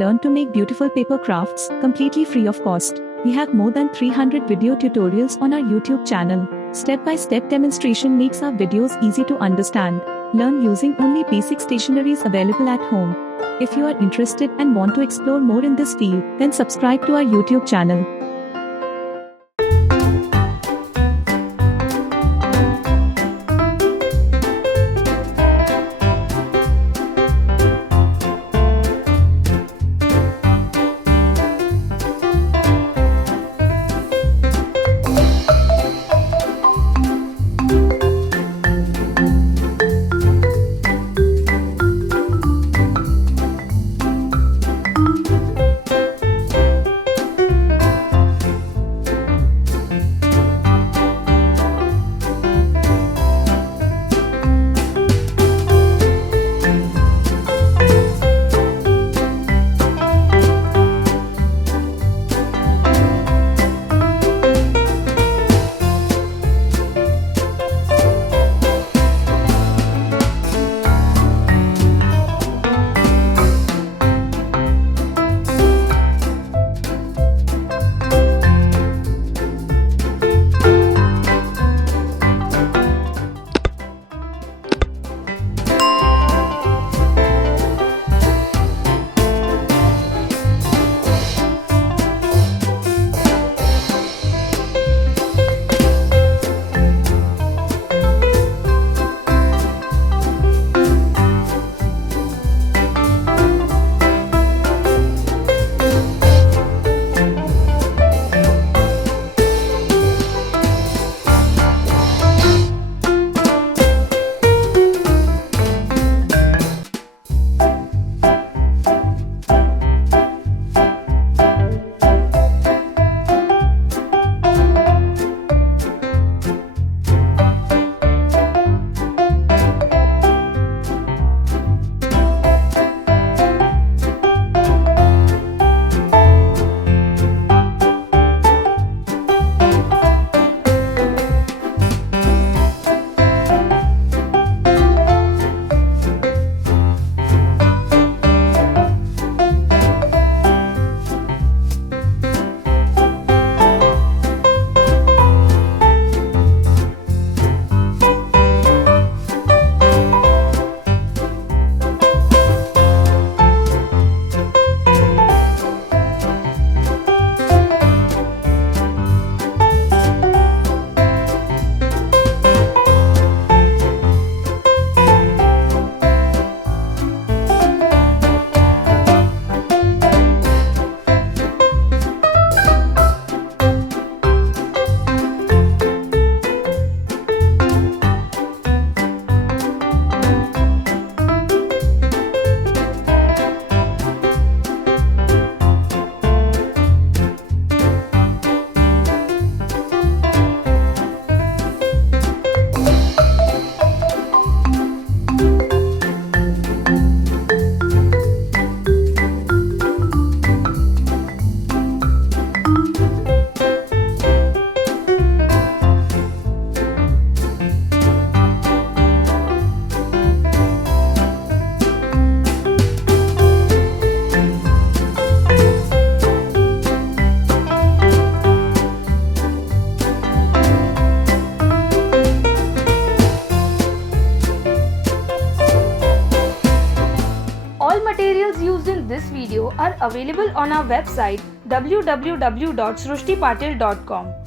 learn to make beautiful paper crafts completely free of cost. We have more than 300 video tutorials on our YouTube channel. Step-by-step demonstration makes our videos easy to understand. Learn using only basic stationeries available at home. If you are interested and want to explore more in this field, then subscribe to our YouTube channel. Materials used in this video are available on our website www.srushti.patil.sp.